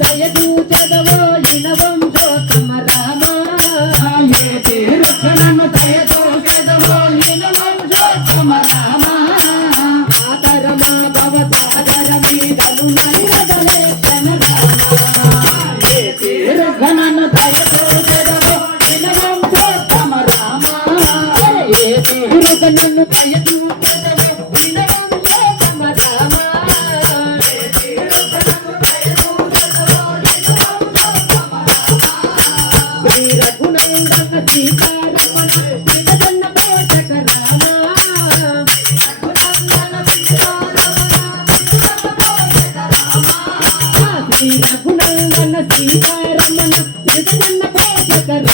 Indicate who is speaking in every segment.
Speaker 1: దయచూచెదవో ఇనవంశోత్తమ రామ
Speaker 2: ఏ తీరునను దయచూచెదవో ఇనవంశోత్తమ రామ
Speaker 1: ఆదరమా భవ సాగర మీదను రామ
Speaker 2: ఏ తీరునను దయచూచెదవో ఇనవంశోత్తమ రామ
Speaker 1: ఏ తీరుక రఘునందన సీతారమణ విడదన్న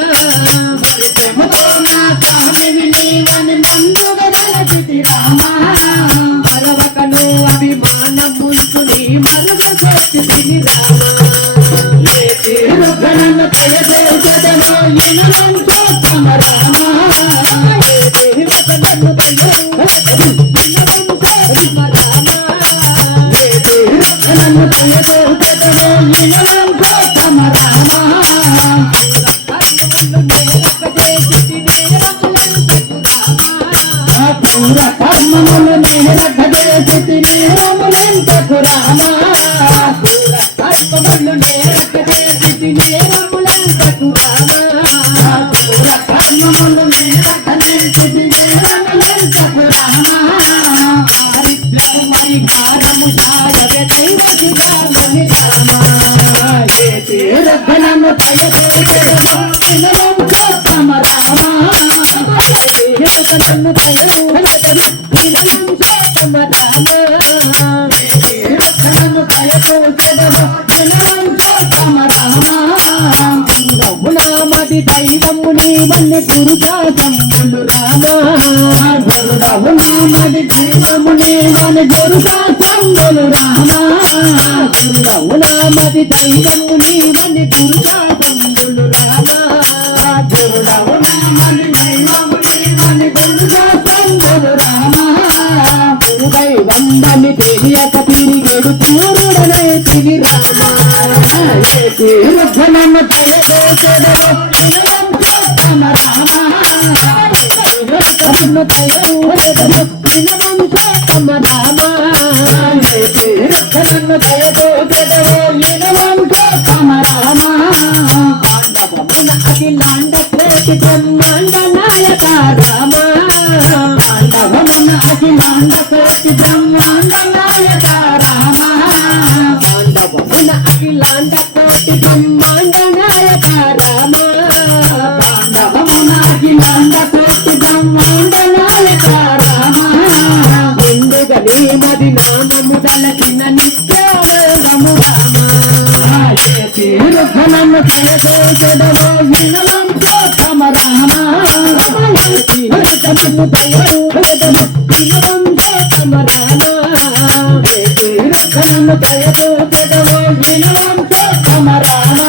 Speaker 1: పంచముతో నా స్వామి వినీవని ముందుగా దళచితి రామ
Speaker 2: మురిపెముతో నా స్వామిని నీవని ముందుగా ఇనవంశోత్తమ రామ
Speaker 1: పంచముతో నా స్వామి వినీవని ముందుగా దళచితి రామ
Speaker 2: మురిపెముతో నా స్వామిని నీవని ముందుగా దళచితి రామ
Speaker 1: మరవకను అభిమానం ముంచు నీ మరవ చేతి రామ
Speaker 2: తీరునను దయచూచెదవో ఇనవంశోత్తమ రామ
Speaker 1: నన్ను ఇనవంశోత్తమ రామ
Speaker 2: నన్ను దయచూచెదవో ఇనవంశోత్తమ రామ పూర కర్మములు నేరగదేసి నేరములెంతకు రామ
Speaker 1: కల్పములు నేరకదేసి నేరములంతకు రామ
Speaker 2: పూర కర్మములు నేరగదేసి నేరములెంతకు రామ
Speaker 1: దారిద్ర్యము మరి భారము సాయవే దైవకి రామని రామ
Speaker 2: తీరఘనము దయచూచెదవో ఇనవంశోత్తమ రామ
Speaker 1: నన్ను దయను వినవంశోత్తమ రామ
Speaker 2: తీరఘనము దయచూచెదవో రామ
Speaker 1: రఘునామది దైవము నీవన్ని గురుదాసమ్ములు రామ
Speaker 2: గురుడవునామది దైవముని వని గురుదాసంగులు
Speaker 1: రఘునామది దైవము దైవంబని తెలియక తిరిగేడు పూరుడనే తిరి రామ
Speaker 2: తీరుఘనము దయచూచెదవో ఇనవంశోత్తమ రామ
Speaker 1: నన్ను దయను వినవంశోత్తమ రామ
Speaker 2: తీరుఘనము
Speaker 1: అఖిలాండ కోటి బ్రహ్మాండ నాయక రామా
Speaker 2: అఖిలాండ కోటి బ్రహ్మాండ నాయక రామ
Speaker 1: పాండవమున అఖిలాండ కోటి బ్రహ్మాండ నాయక రామ
Speaker 2: పాండవమున అఖిలాండ కోటి బ్రహ్మాండ నాయక రామ
Speaker 1: ముందుగా నీ మది నామము దలచిన నిత్యానందము రామ దయను వినవంశోత్తమ
Speaker 2: తీరుఘనము దయచూచెదవో ఇనవంశోత్తమ రామ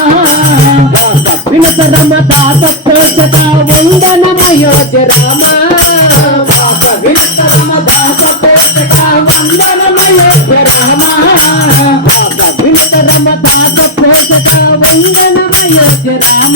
Speaker 1: వినతరమ తాత పోషక వందనమయోజ రామ
Speaker 2: వినతరమ దాస పోషక రామ
Speaker 1: వినతరమ తాత వందనమయోజ రామ.